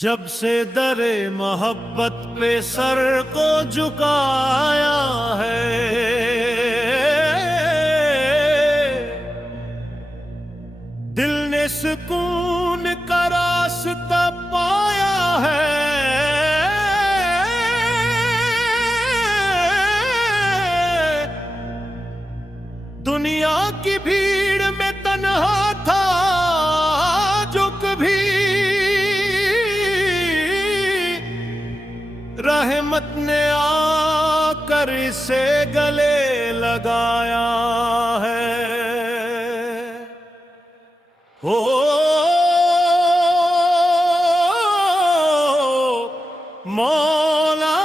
जब से दरे मोहब्बत पे सर को झुकाया है, दिल ने सुकून का रास्ता पाया है। दुनिया की भीड़ में तन्हा था जो कभी रहमत ने आकर इसे गले लगाया है। हो मौला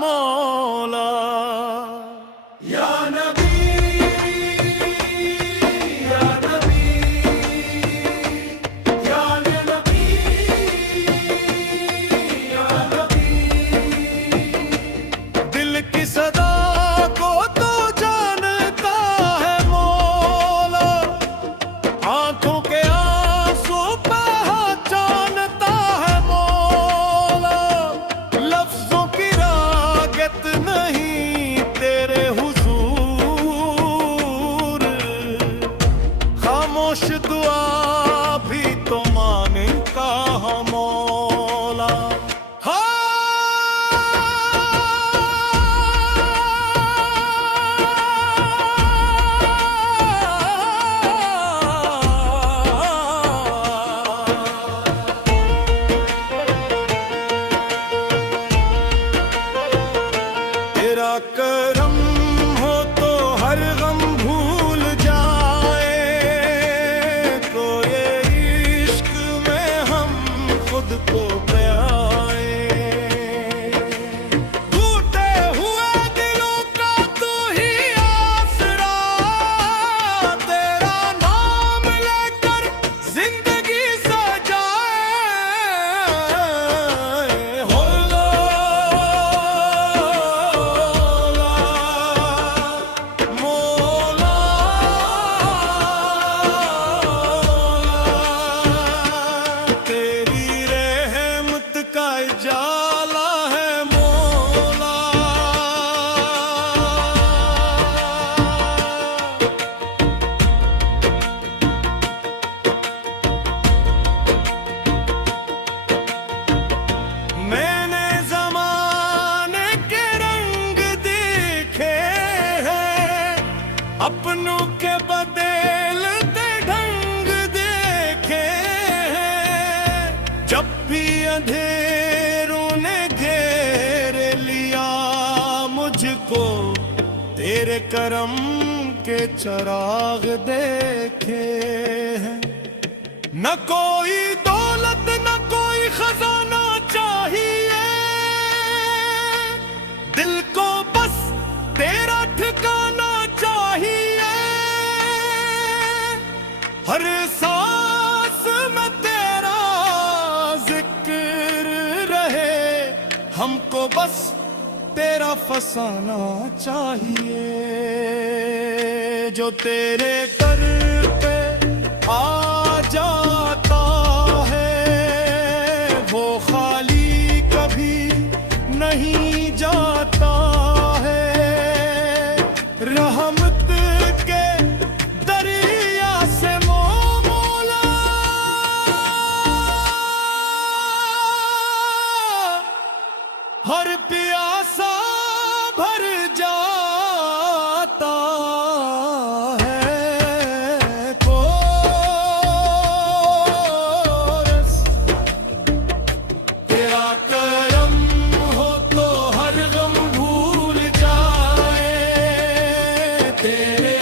मौला या नबी या नबी या नबी या नबी। दिल की सदा को तो जानता है मौला, आंखों के आंसू पहचानता है मौला। लफ्जों की रागत नहीं तेरे हुजूर, खामोश दुआ भी तो मानता है मौला। तेरा करम हो तो हर गम भूल जाए, तो ये इश्क में हम खुद को प्याए। टूटे हुए दिलों का तू ही आसरा, तेरा नाम लेकर जिंदगी सजाए। होला मौला तेरी रहमत का उजाला है मौला। मैंने ज़माने के रंग देखे हैं, अपनों के बदलते ढंग देखे हैं। जब भी अंधेरों ने घेर लिया मुझको, तेरे करम के चिराग देखे हैं। न कोई दौलत न कोई खजाना चाहिए, दिल को बस तेरा ठिकाना चाहिए। हर सांस में तेरा जिक्र रहे, हमको बस तेरा फसाना चाहिए। जो तेरे दर पे आ जाता है, वो खाली कभी नहीं जाता है। रहमत के दरिया से मौला हर प्यासा भर जाता है। कोरस तेरा करम हो तो हर गम भूल जाए, तेरे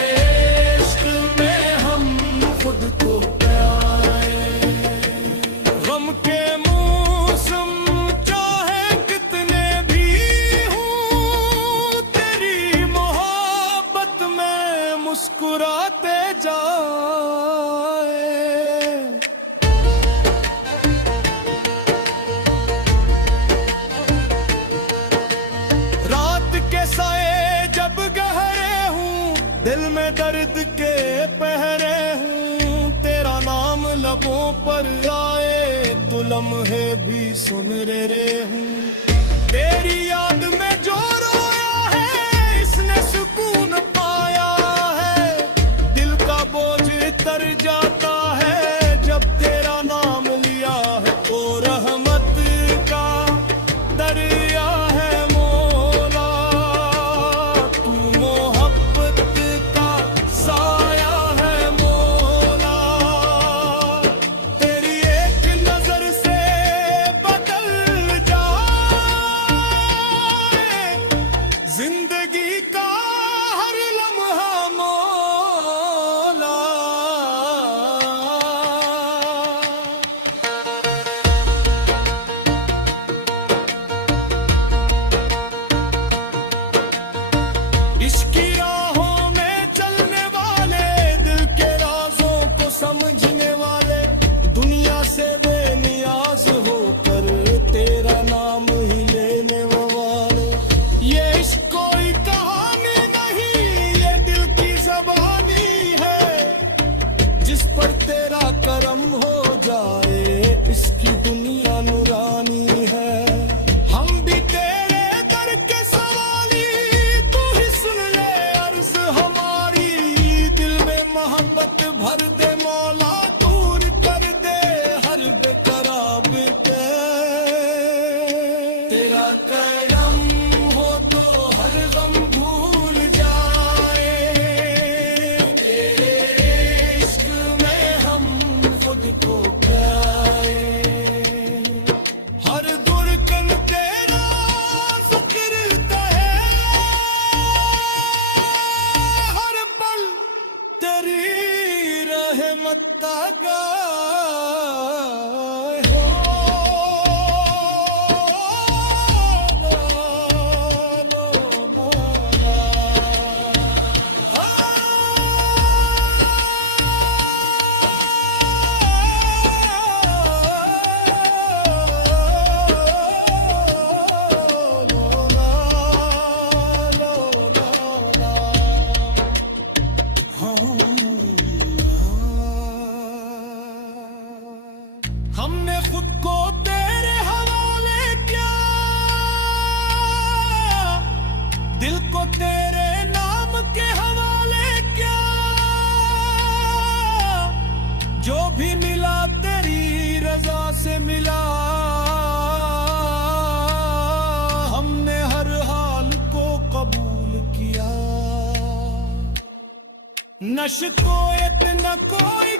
इश्क में हम खुद को प्याए। गम के मौसम चाहे कितने भी हूँ, तेरी मोहब्बत में मुस्कुराते जाए। रात के साए जब गहरे हूँ, दिल में दर्द के पहरे हूँ, तेरा नाम लबों पर आए तो लम्हे भी सुन रे हूँ। तेरी याद में जो रोया है इसने सुकून पाया है। दिल का बोझ तर जाता है जब तेरा नाम लिया है। ओ रहमत का दरिया है मौला, तू मोहब्बत का साया है मौला। तेरी एक नजर से बदल जाए जिंदगी का हर लम्हा मौला। इसकी राहों में चलने वाले, दिल के राजों को समझने वाले, दुनिया से बेनियाज होकर तेरा नाम ही लेने वाले। ये इश्क कोई कहानी नहीं, ये दिल की ज़बानी है। जिस पर तेरा करम हो जाए इसकी दुनिया नूरानी है। हम भी तेरे दर के सवाली, तू ही सुन ले अर्ज हमारी। दिल में मोहब्बत भर दे मौला, दूर कर दे हर बेकरार के। तेरा करम हो तो हर गम भूल जाए। तेरे इश्क में हम खुद को पाए। हर गुरकन तेरा जिक्र कहे, हर पल तेरी रहमत का गाए। हमने खुद को तेरे हवाले किया, दिल को तेरे नाम के हवाले किया। जो भी मिला तेरी रजा से मिला, हमने हर हाल को कबूल किया। न शिकायत न कोई